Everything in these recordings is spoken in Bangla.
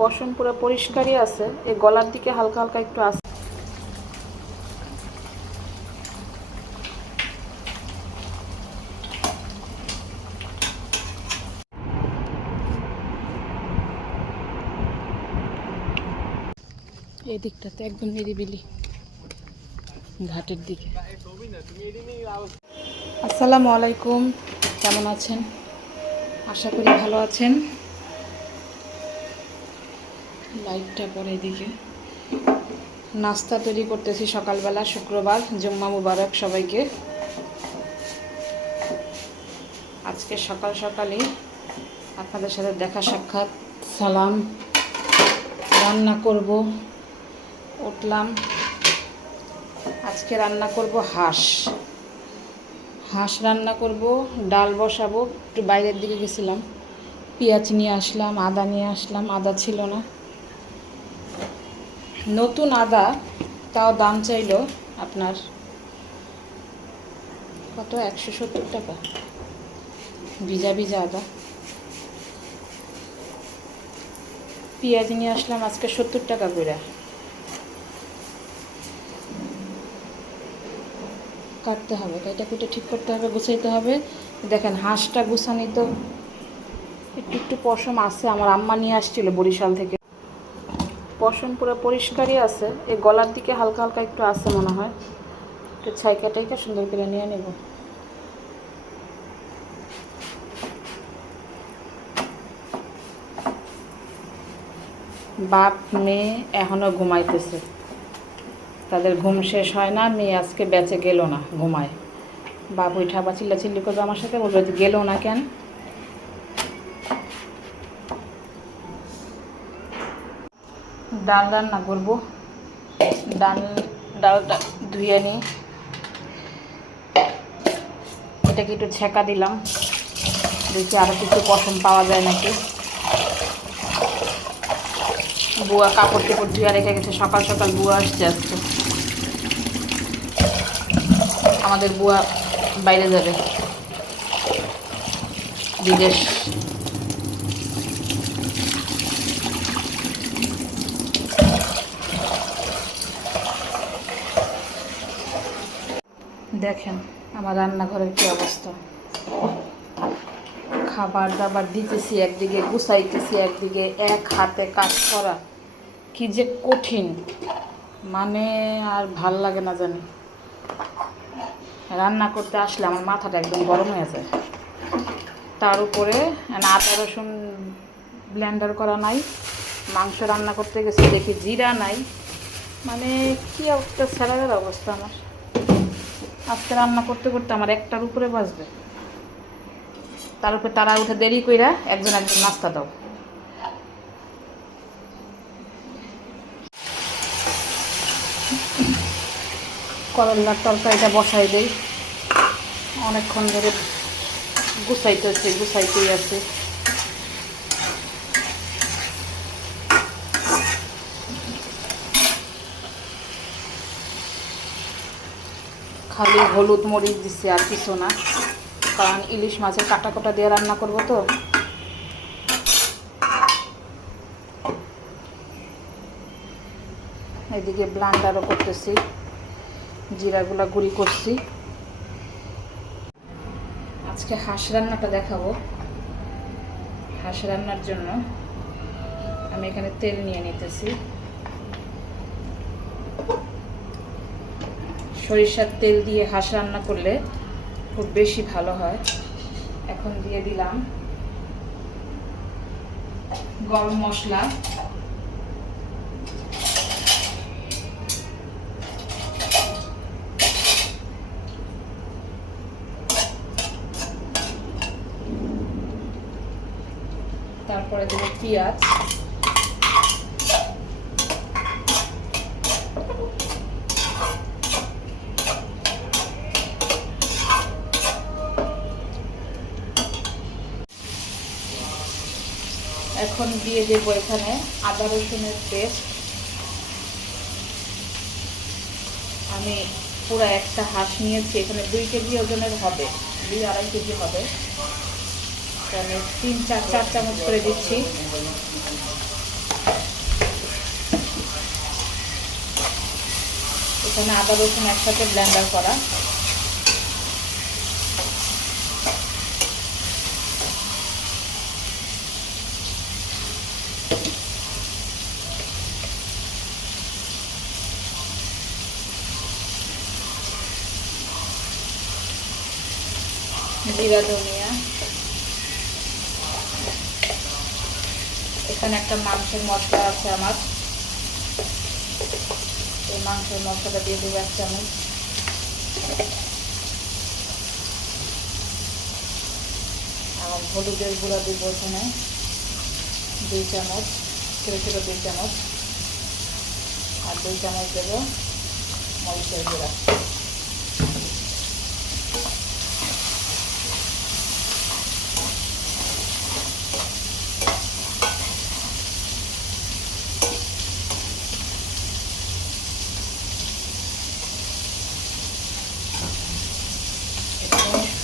পশম পুরো পরিষ্কারই আছে, এই গলার দিকে হালকা হালকা একটু আছে। এই দিকটাতে একদম নিরিবিলি, ঘাটের দিকে। আসসালামু আলাইকুম, কেমন আছেন? আশা করি ভালো আছেন। লাইটটা পরে এদিকে। নাস্তা তৈরি করতেছি সকালবেলা, শুক্রবার, জুম্মা মুবারক সবাইকে। আজকে সকাল সকালই আপনাদের সাথে দেখা সাক্ষাৎ, সালাম। রান্না করব, উঠলাম। আজকে রান্না করব হাঁস রান্না করব, ডাল বসাবো। একটু বাইরের দিকে গেছিলাম, পেঁয়াজ নিয়ে আসলাম, আদা নিয়ে আসলাম, আদা ছিল না। নতুন আদা, তাও দাম চাইলো আপনার কত, 170 টাকা। ভিজা ভিজা আদা। পেঁয়াজ নিয়ে আসলাম আজকে 70 টাকা করে। কাটতে হবে, এটা কুটে ঠিক করতে হবে, গুছাইতে হবে। দেখেন হাঁসটা গুছানি তো একটু একটু পশম আছে, আমার আম্মা নিয়ে আসছিল বরিশাল থেকে। পশম পুরো পরিষ্কারই আছে, এই গলার দিকে হালকা হালকা একটু আছে মনে হয়। একটু ছাইকা টাইকা সুন্দর করে নিয়ে নেব। বাপ মেয়ে এখনও ঘুমাইতেছে, তাদের ঘুম শেষ হয় না। মেয়ে আজকে বেঁচে গেল না, ঘুমায়। বাপ উঠা বা চিল্লাচিল্লি করবে আমার সাথে, বলবে যে গেল না কেন। ডাল রান্না করবো, ডালটা ধুয়ে নিই। এটাকে একটু ছেঁকা দিলাম, দেখি আরও কিছু পশম পাওয়া যায় নাকি। বুয়া কাপড় টাপড় ধুয়ে রেখে গেছে, সকাল সকাল বুয়া আসছে আজকে। আমাদের বুয়া বাইরে যাবে, বিদেশ। দেখেন আমার রান্নাঘরের কি অবস্থা। খাবার দাবার দিতেছি একদিকে, গুছাইতেছি একদিকে, এক হাতে কাজ করা কি যে কঠিন, মানে আর ভাল লাগে না জানি। রান্না করতে আসলে আমার মাথাটা একদম গরম হয়ে যায়। তার উপরে আদা রসুন ব্লেন্ডার করা নাই। মাংস রান্না করতে গেছি, দেখি জিরা নাই। মানে কি একটা স্যালাডের অবস্থা আমার। আজকে রান্না করতে করতে আমার 1টার উপরে বাজবে। তার উপরে তারা উঠে দেরি কইরা একজন নাস্তা দাও। করলার তরকারিটা বসাই দেই, অনেকক্ষণ ধরে গুছাইতেই আছে। খালি হলুদ মরিচ দিচ্ছি, আর কিছু না, কারণ ইলিশ মাছের কাটা কোটা দিয়ে রান্না করবো তো। এদিকে ব্লেন্ডারও করতেছি, জিরাগুলা গুঁড়ি করছি। আজকে হাঁস রান্নাটা দেখাবো। হাঁস রান্নার জন্য আমি এখানে তেল নিয়ে নিতেছি। সরিষার তেল দিয়ে হাঁস রান্না করলে খুব বেশি ভালো হয়। এখন দিয়ে দিলাম গরম মশলা, তারপরে দেব পেঁয়াজ, এখন দিয়ে দেবো এখানে আদা রসুনের পেস্ট। আমি পুরো একটা হাঁস নিয়েছি, এখানে 2 কেজি ওজনের হবে, 2-2.5 কেজি হবে। আমি 3-4 চামচ করে দিচ্ছি। এখানে আদা রসুন একসাথে ব্লেন্ডার করা। জিরা ধনিয়া, এখানে একটা মাংসের মশলা আছে আমার, এই মাংসের মশলাটা দিয়ে দেবো 1 চামচ। আর হলুদের গুঁড়া দিব এখানে 2 চামচ, ছোটো ছোটো 2 চামচ। আর 2 চামচ দেবো মরিচের গুঁড়া।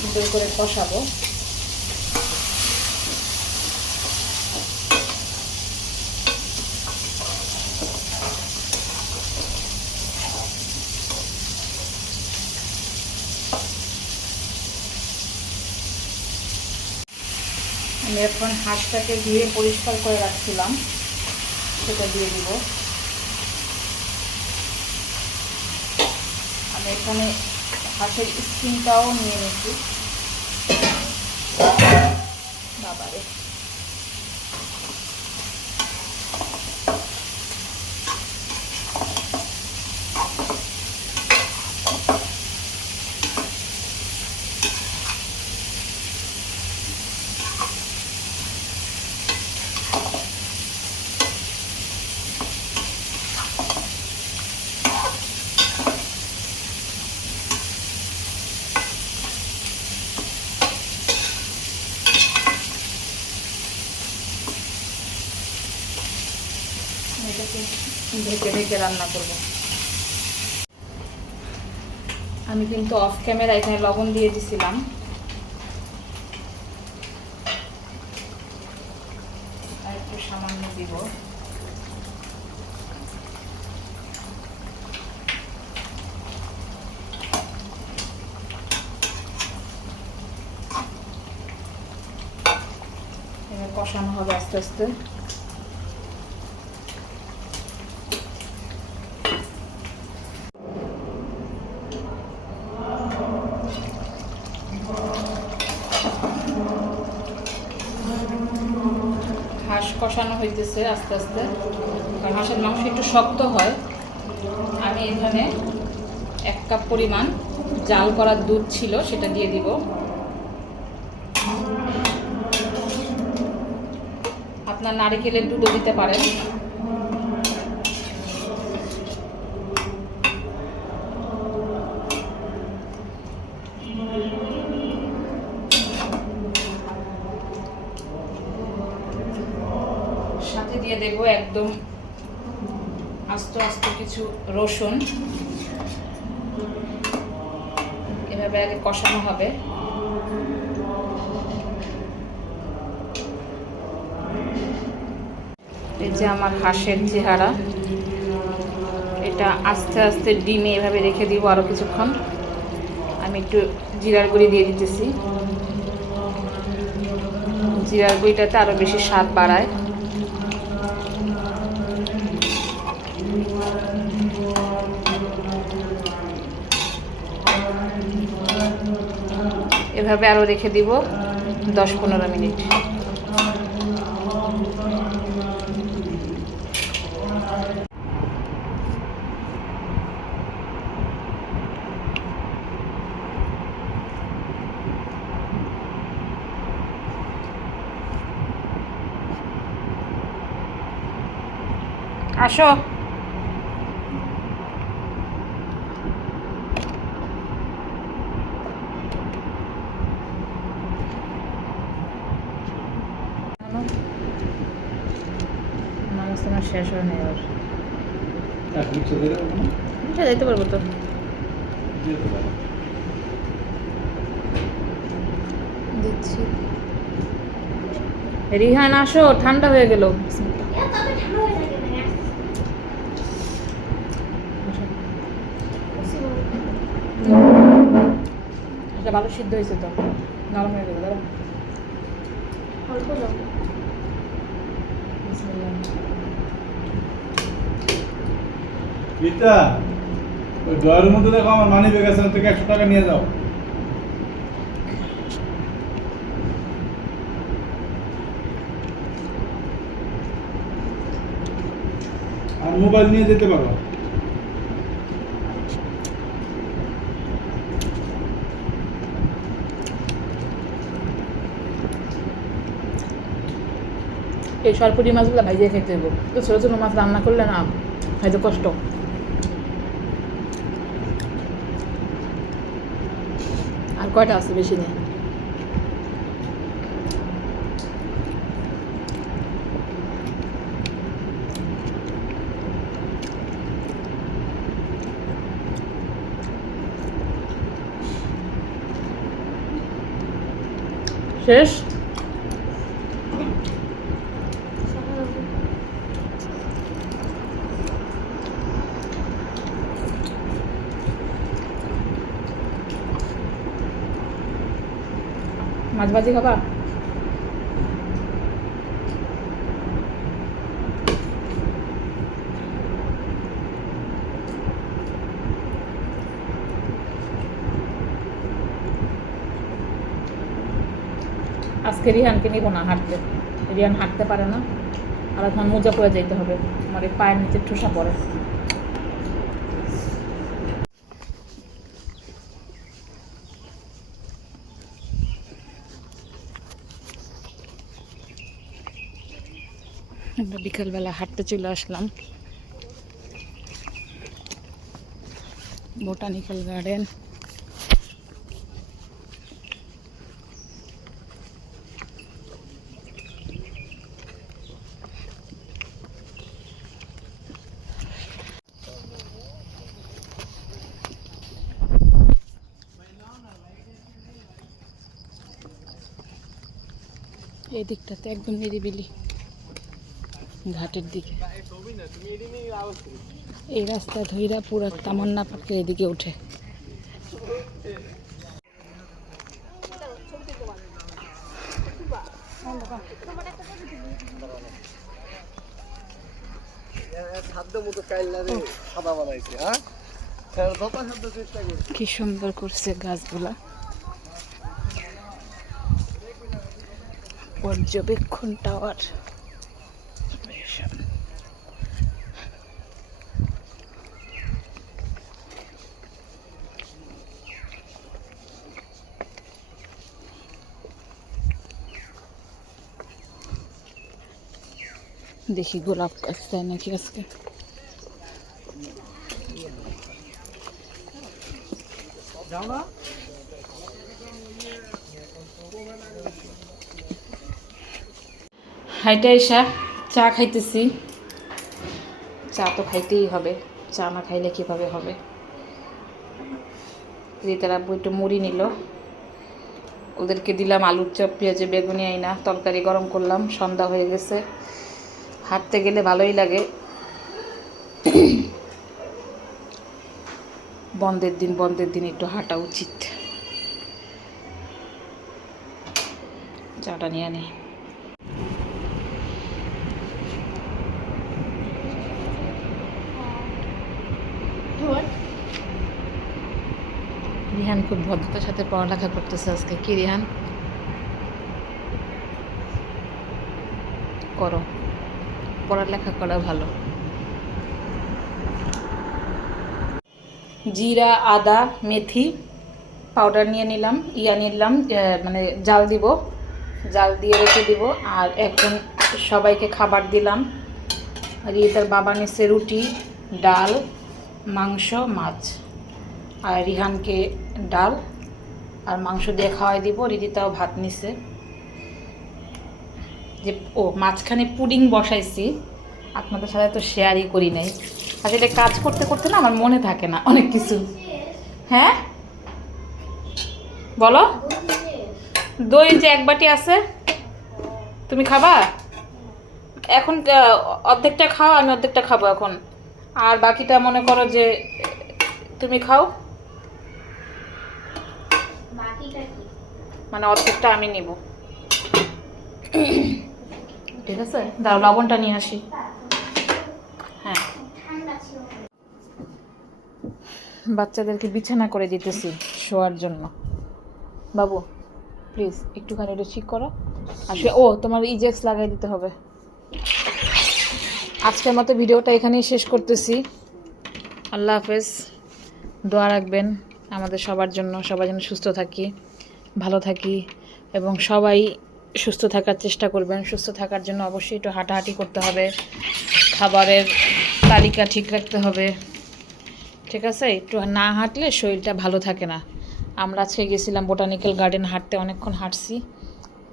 সুন্দর করে কষাবো। আমি এখন হাঁসটাকে ধুয়ে পরিষ্কার করে রাখছিলাম, সেটা দিয়ে দিব। আমি এখানে হাঁসের স্কিনটাও নিয়ে নিচ্ছি। বাবারে, এটাকে ঢেকে ঢেকে রান্না করব। আমি কিন্তু অফ ক্যামেরা এখানে লবণ দিয়ে দিছিলাম। আর একটু সামান্য দিব। এবার কষানো হবে আস্তে আস্তে। হাঁস কষানো হইতেছে আস্তে আস্তে, কারণ হাঁসের মাংস একটু শক্ত হয়। আমি এখানে 1 কাপ পরিমাণ জাল করা দুধ ছিল, সেটা দিয়ে দিব। আপনার নারকেলের দুধও দিতে পারেন। সাথে দিয়ে দেবো একদম আস্ত আস্ত কিছু রসুন। এভাবে আগে কষানো হবে। এই যে আমার হাঁসের চেহারা, এটা আস্তে আস্তে ডিমে এভাবে রেখে দিব আরও কিছুক্ষণ। আমি একটু জিরার গুঁড়ি দিয়ে দিতেছি। জিরার গুঁড়িটাতে আরও বেশি স্বাদ বাড়ায়। এভাবে আরও রেখে দিব 10-15 মিনিট। আসো। শেষ হয় না আর যাইতে পারবো তো। দিচ্ছি। রিহান আসো, ঠান্ডা হয়ে গেল। মাছটা ভালো সিদ্ধ হয়েছে তো, নরম হয়ে গেছে। ধরো অল্প দাও। বিসমিল্লাহ। রিতা, ওই ড্রয়ারের মধ্যে দেখো আমার মানি ব্যাগ আছে, ওর থেকে 100 টাকা নিয়ে যাও। আর মোবাইল নিয়ে যেতে পারো। এই সরপুরি মাছগুলো ভাইজিয়ে খেতে দেবো, তো ছোটো ছোটো মাছ রান্না করলে না খাইতে কষ্ট। আর কয়টা আছে, বেশি নেই। শেষ। মাছ ভাজি খাবা? আজকে রিহানকে নিব না হাঁটতে, রিহান হাঁটতে পারে না, আর এখন মোজা পরে যেতে হবে, আমার এই পায়ের নিচে ঠোসা পড়ে। আমরা বিকালবেলা হাঁটতে চলে আসলাম বোটানিক্যাল গার্ডেন। এই দিকটাতে একদম নিরিবিলি, ঘাটের দিকে। এই রাস্তা ধইরা পুরা তামান্না পার্কে এদিকে উঠে। কি সুন্দর করছে গাছগুলা, পর্যবেক্ষণ টাওয়ার। দেখি গোলাপ গাছ তাই নাকি আজকে। হাইটা এসা চা খাইতেছি, চা তো খাইতেই হবে, চা না খাইলে কীভাবে হবে। রিতার আব্বু একটু মুড়ি নিল, ওদেরকে দিলাম আলুর চপ, পেঁয়াজে বেগুনি আইনা তরকারি গরম করলাম। সন্ধ্যা হয়ে গেছে, হাঁটতে গেলে ভালোই লাগে। বন্ধের দিন একটু হাঁটা উচিত। চাটা নিয়ে নে। রিহান খুব ভদ্রতার সাথে পড়ালেখা করতেছে আজকে। কি রিহান, করো, পড়ালেখা করা ভালো। জিরা, আদা, মেথি পাউডার নিয়ে নিলাম, নিলাম, মানে জাল দিব, জাল দিয়ে রেখে দিব। আর এখন সবাইকে খাবার দিলাম। রিতার বাবা নিচ্ছে রুটি, ডাল, মাংস, মাছ। আর রিহানকে ডাল আর মাংস দিয়ে খাওয়াই দিব। রিদিতাও ভাত নিছে। যে মাঝখানে পুডিং বসাইছি, আপনাদের সাথে তো শেয়ারই করি নাই। আর এটা কাজ করতে করতে না আমার মনে থাকে না অনেক কিছু। হ্যাঁ বলো, দই যে এক বাটি আছে, তুমি খাবা এখন? অর্ধেকটা খাও, আমি অর্ধেকটা খাবো এখন, আর বাকিটা মনে করো যে তুমি খাও। বাকি মানে অর্ধেকটা আমি নিব। ঠিক আছে, দাঁড়াও লবণটা নিয়ে আসি। হ্যাঁ, বাচ্চাদেরকে বিছানা করে দিতেছি শোয়ার জন্য। বাবু প্লিজ একটুখানি এটা ঠিক করো। আসলে ও তোমার ইজেক্স লাগাই দিতে হবে। আজকের মতো ভিডিওটা এখানেই শেষ করতেছি। আল্লাহ হাফেজ। দোয়া রাখবেন আমাদের সবার জন্য, সবাই যেন সুস্থ থাকি, ভালো থাকি, এবং সবাই সুস্থ থাকার চেষ্টা করবেন। সুস্থ থাকার জন্য অবশ্যই একটু হাঁটাহাঁটি করতে হবে, খাবারের তালিকা ঠিক রাখতে হবে। ঠিক আছে, একটু না হাঁটলে শরীরটা ভালো থাকে না। আমরা আজকে গেছিলাম বোটানিক্যাল গার্ডেন হাঁটতে, অনেকক্ষণ হাঁটছি।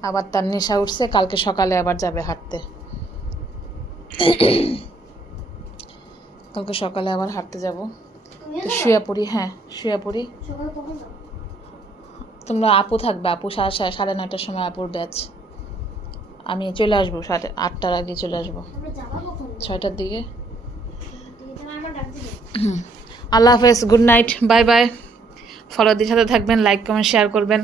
আবার তার নেশা উঠছে, কালকে সকালে আবার যাবে হাঁটতে। কালকে সকালে আবার হাঁটতে যাব। তো শুয়ে পড়ি। হ্যাঁ শুয়ে পড়ি। সকালে কখন যাও? তোমরা আপু থাকবে, আপু 9:30টার সময় আপুর ব্যাচ। আমি চলে আসবো 8টার আগে চলে আসবো, আমরা যাবা কখন? 6টার দিকে। তাহলে আমার ডাক দিবে। আল্লাহ হাফেজ, গুড নাইট, বাই বাই। ফলোদের সাথে থাকবেন, লাইক কমেন্ট শেয়ার করবেন।